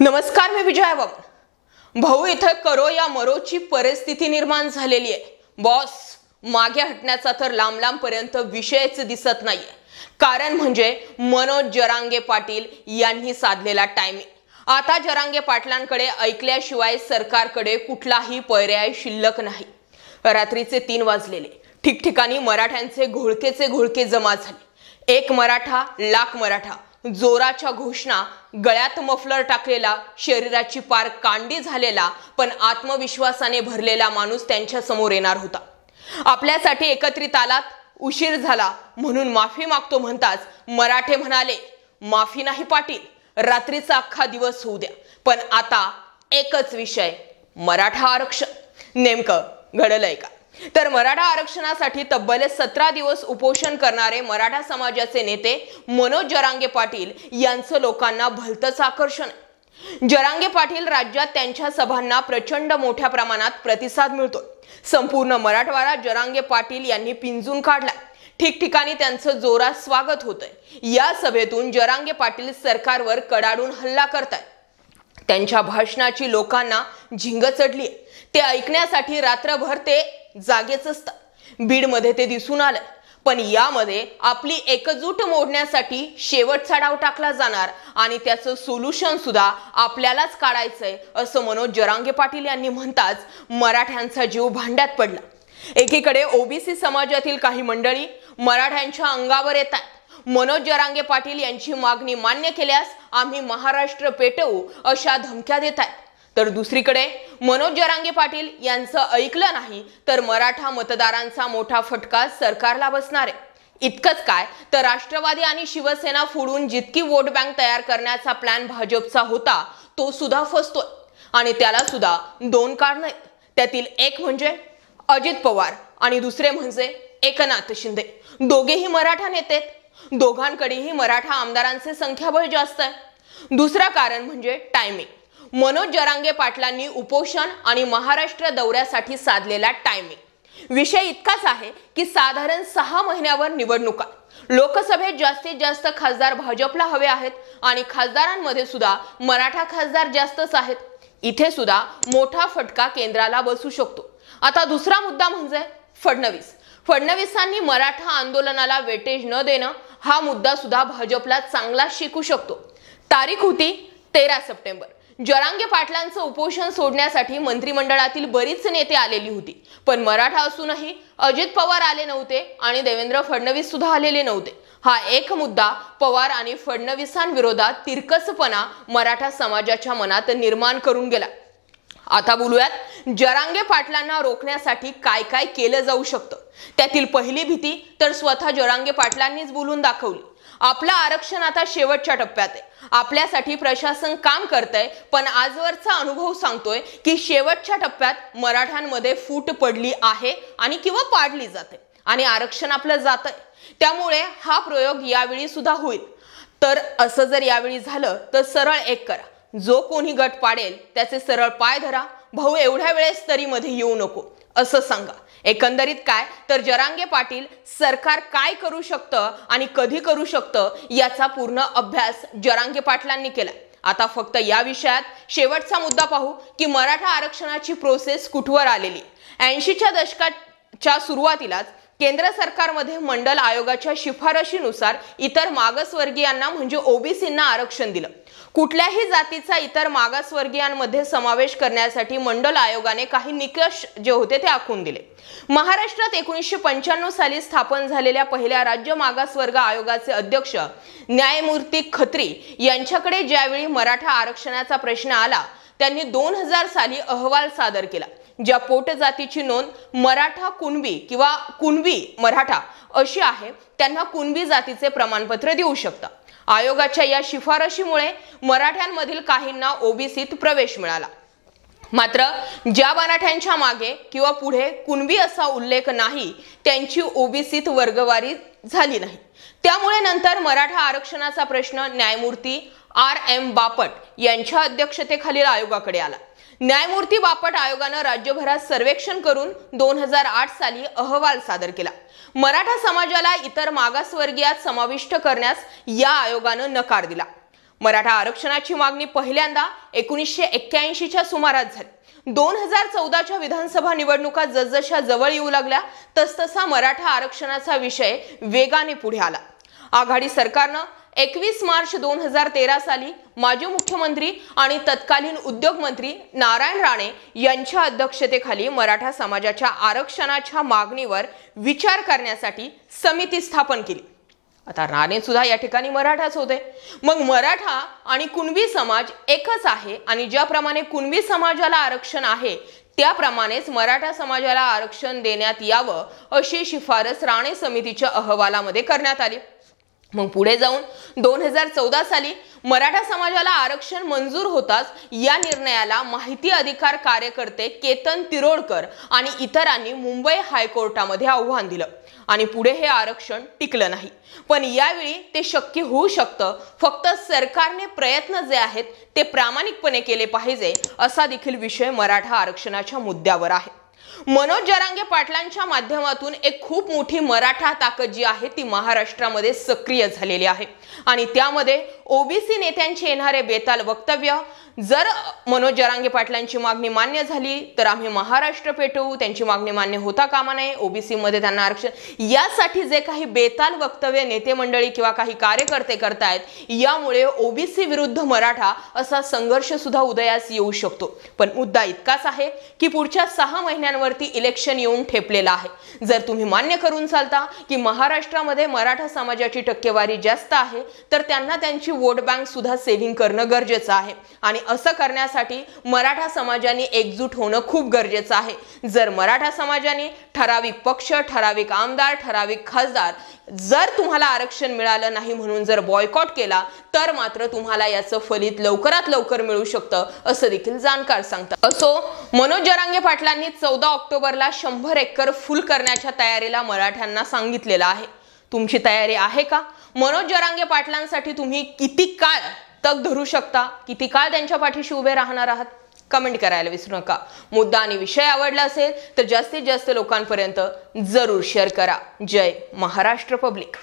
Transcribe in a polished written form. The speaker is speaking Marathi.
नमस्कार, मी विजय भाऊ. इथे करो या मरोची परिस्थिती निर्माण झालेली आहे. बॉस, मागे हटण्याचा तर लांब लांब पर्यंत विषयच दिसत नाहीये. कारण म्हणजे मनोज जरांगे पाटील यांनी साधलेला टायमिंग. आता जरांगे पाटलांकडे ऐकल्याशिवाय सरकारकडे कुठलाही पर्याय शिल्लक नाही. रात्रीचे 3 वाजलेले. ठिकठिकाणी मराठ्यांचे घोळकेचे घोळके जमा झाले. एक मराठा लाख मराठा, जोराच्या घोषणा, गळ्यात मफलर टाकलेला, शरीराची पार कांडी झालेला पण आत्मविश्वासाने भरलेला माणूस त्यांच्या समोर येणार होता. आपल्यासाठी एकत्रित आलात, उशीर झाला म्हणून माफी मागतो म्हणताच मराठे म्हणाले, माफी नाही पाटील, रात्रीचा अख्खा दिवस होऊ द्या, पण आता एकच विषय, मराठा आरक्षण. नेमकं घडलंय का? तर मराठा आरक्षणासाठी तब्बल 17 दिवस उपोषण करणारे मराठा समाजाचे नेते मनोज जरांगे पाटील यांचं लोकांना भलतंच आकर्षण आहे. जरांगे पाटील राज्यात त्यांच्या सभांना प्रचंड मोठ्या प्रमाणात प्रतिसाद मिळतो. संपूर्ण मराठवाडा जरांगे पाटील यांनी पिंजून काढला. ठिकठिकाणी त्यांचं जोरात स्वागत होतंय. या सभेतून जरांगे पाटील सरकारवर कडाडून हल्ला करतायत. त्यांच्या भाषणाची लोकांना झिंग चढली. ते ऐकण्यासाठी रात्रभर ते जागेच असतात. बीडमध्ये ते दिसून आलं. पण यामध्ये आपली एकजूट मोडण्यासाठी शेवटचा डाव टाकला जाणार आणि त्याचं सोल्युशन सुद्धा आपल्यालाच काढायचंय असं मनोज जरांगे पाटील यांनी म्हणताच मराठ्यांचा जीव भांड्यात पडला. एकीकडे ओबीसी समाजातील काही मंडळी मराठ्यांच्या अंगावर येतात. मनोज जरांगे पाटील यांची मागणी मान्य केल्यास आम्ही महाराष्ट्र पेटवू अशा धमक्या देत आहेत. तर दुसरीकडे मनोज जरांगे पाटील यांचं ऐकलं नाही तर मराठा मतदारांचा मोठा फटका सरकारला बसणार आहे. इतकंच काय, तर राष्ट्रवादी आणि शिवसेना फोडून जितकी वोट बँक तयार करण्याचा प्लॅन भाजपचा होता तो सुद्धा फसतोय. आणि त्याला सुद्धा 2 कारणं आहेत. त्यातील एक म्हणजे अजित पवार आणि दुसरे म्हणजे एकनाथ शिंदे. दोघेही मराठा नेते आहेत. दोघांकडेही मराठा आमदारांचे संख्याबळ जास्त आहे. दुसरं कारण म्हणजे टायमिंग. मनोज जरांगे पाटलांनी उपोषण आणि महाराष्ट्र दौऱ्यासाठी साधलेला टायमिंग. विषय इतकाच आहे की साधारण 6 महिन्यावर निवडणुका. लोकसभेत जास्तीत जास्त खासदार भाजपला हवे आहेत आणि खासदारांमध्ये सुद्धा मराठा खासदार जास्तच आहेत. इथे सुद्धा मोठा फटका केंद्राला बसू शकतो. आता दुसरा मुद्दा म्हणजे फडणवीसांनी मराठा आंदोलनाला वेटेज न देणं हा मुद्दा सुद्धा भाजपला चांगला शिकू शकतो. तारीख होती 13 सप्टेंबर. जरांगे पाटलांचं उपोषण सोडण्यासाठी मंत्रिमंडळातील बरीच नेते आलेली होती. पण मराठा असूनही अजित पवार आले नव्हते आणि देवेंद्र फडणवीस सुद्धा आलेले नव्हते. हा एक मुद्दा पवार आणि फडणवीसांविरोधात तिरकसपणा मराठा समाजाच्या मनात निर्माण करून गेला. आता बोलूयात जरांगे पाटलांना रोखण्यासाठी काय काय केलं जाऊ शकतं. त्यातील पहिली भीती तर स्वतः जरांगे पाटलांनीच बोलून दाखवली. आपलं आरक्षण आता शेवटच्या टप्प्यात आहे. आपल्यासाठी प्रशासन काम करतंय, पण आजवरचा अनुभव सांगतोय की शेवटच्या टप्प्यात मराठ्यांमध्ये फूट पडली आहे आणि किंवा पाडली जाते आणि आरक्षण आपलं जातंय. त्यामुळे हा प्रयोग यावेळी सुद्धा होईल. तर असं जर यावेळी झालं तर सरळ एक करा, जो कोणी गट पाडेल त्याचे सरळ पाय धरा. भाऊ, एवढ्या वेळेस तरी मध्ये येऊ नको असं सांगा. एकंदरीत काय, तर जरांगे पाटील सरकार काय करू शकतं आणि कधी करू शकतं याचा पूर्ण अभ्यास जरांगे पाटलांनी केला. आता फक्त या विषयात शेवटचा मुद्दा पाहू की मराठा आरक्षणाची प्रोसेस कुठवर आलेली. 80च्या दशकाच्या सुरुवातीलाच केंद्र सरकारमध्ये मंडल आयोगाच्या शिफारशीनुसार इतर मागासवर्गीयांना म्हणजे ओबीसींना आरक्षण दिलं. कुठल्याही जातीचा इतर मागासवर्गीयांमध्ये समावेश करण्यासाठी मंडल आयोगाने काही निकष जे होते ते आखून दिले. महाराष्ट्रात 1995 साली स्थापन झालेल्या पहिल्या राज्य मागासवर्ग आयोगाचे अध्यक्ष न्यायमूर्ती खत्री यांच्याकडे ज्यावेळी मराठा आरक्षणाचा प्रश्न आला त्यांनी 2000 साली अहवाल सादर केला. ज्या पोट जातीची नोंद मराठा कुणबी किंवा कुणबी मराठा अशी आहे त्यांना कुणबी जातीचे प्रमाणपत्र देऊ शकता. आयोगाच्या या शिफारशीमुळे मराठ्यांमधील काहींना ओबीसीत प्रवेश मिळाला. मात्र ज्या मराठ्यांच्या मागे किंवा पुढे कुणबी असा उल्लेख नाही त्यांची ओबीसीत वर्गवारी झाली नाही. त्यामुळे नंतर मराठा आरक्षणाचा प्रश्न न्यायमूर्ती RM बापट यांच्या अध्यक्षतेखालील आयोगाकडे आला. न्यायमूर्ती बापट आयोगाने राज्यभरात सर्वेक्षण करून 2008 साली अहवाल सादर केला. मराठा समाजाला इतर मागासवर्गीयात समाविष्ट करण्यास या आयोगाने नकार दिला. मराठा आरक्षणाची मागणी पहिल्यांदा 1981च्या सुमारास झाली। 2014च्या विधानसभा निवडणुका जसजशा जवळ येऊ लागल्या तसतसा मराठा आरक्षणाचा विषय वेगाने पुढे आला। आघाडी सरकारनं 21 मार्च 2013 साली माजी मुख्यमंत्री आणि तत्कालीन उद्योग मंत्री नारायण राणे यांच्या अध्यक्षतेखाली मराठा समाजाच्या आरक्षणाच्या मागणीवर विचार करण्यासाठी समिती स्थापन केली। आता राणे सुद्धा या ठिकाणी मराठाच होते। मग मराठा आणि कुणबी समाज एकच आहे आणि ज्याप्रमाणे कुणबी समाजाला आरक्षण आहे त्याप्रमाणेच मराठा समाजाला आरक्षण देण्यात यावं अशी शिफारस राणे समितीच्या अहवालामध्ये करण्यात आली। मग पुढे जाऊन 2014 साली मराठा समाजाला आरक्षण मंजूर होताच या निर्णयाला माहिती अधिकार कार्यकर्ते केतन तिरोडकर आणि इतरांनी मुंबई हायकोर्टामध्ये आव्हान दिलं आणि पुढे हे आरक्षण टिकलं नाही। पण यावेळी ते शक्य होऊ शकतं, फक्त सरकारने प्रयत्न जे आहेत ते प्रामाणिकपणे केले पाहिजे असा देखील विषय मराठा आरक्षणाच्या मुद्द्यावर आहे। मनोज जरांगे पाटलांच्या माध्यमातून एक खूप मोठी मराठा ताकद जी आहे ती महाराष्ट्रामध्ये सक्रिय झालेली आहे आणि त्यामध्ये ओबीसी नेत्यांचे येणारे बेताल वक्तव्य, जर मनोज जरांगे पाटलांची मागणी मान्य झाली तर आम्ही महाराष्ट्र पेटवू, त्यांची मागणी मान्य होता कामा नये, ओबीसी मध्ये त्यांना आरक्षण, यासाठी जे काही बेताल वक्तव्य नेते मंडळी किंवा काही कार्यकर्ते करतायत यामुळे ओबीसी विरुद्ध मराठा असा संघर्ष सुद्धा उदयास येऊ शकतो। पण मुद्दा इतकाच आहे की पुढच्या 6 महिन्यांवरती इलेक्शन येऊन ठेपलेला आहे। जर तुम्ही मान्य करून चालता की महाराष्ट्रामध्ये मराठा समाजाची टक्केवारी जास्त आहे तर त्यांना त्यांची वोट बँक सुद्धा सेव्हिंग करणं गरजेचं आहे आणि असं करण्यासाठी मराठा समाजाने एकजूट होणं खूप गरजेचं आहे। जर मराठा समाजाने ठराविक पक्ष, ठराविक आमदार, ठराविक खासदार जर तुम्हाला आरक्षण मिळालं नाही म्हणून जर बॉयकॉट केला तर मात्र तुम्हाला याचं फलित लवकरात लवकर मिळू शकतं असं देखील जाणकार सांगतात। असो, मनोज जरांगे पाटलांनी 14 ऑक्टोबरला 100 एकर फुल करण्याच्या तयारीला मराठ्यांना सांगितलेलं आहे। तुमची तयारी आहे का? मनोज जरांगे पाटलांसाठी तुम्ही किती काळ तग धरू शकता, किती काळ त्यांच्या पाठीशी उभे राहणार आहात? कमेंट करायला विसरू नका। मुद्दा आणि विषय आवडला असेल तर जास्तीत जास्त लोकांपर्यंत जरूर शेअर करा। जय महाराष्ट्र पब्लिक।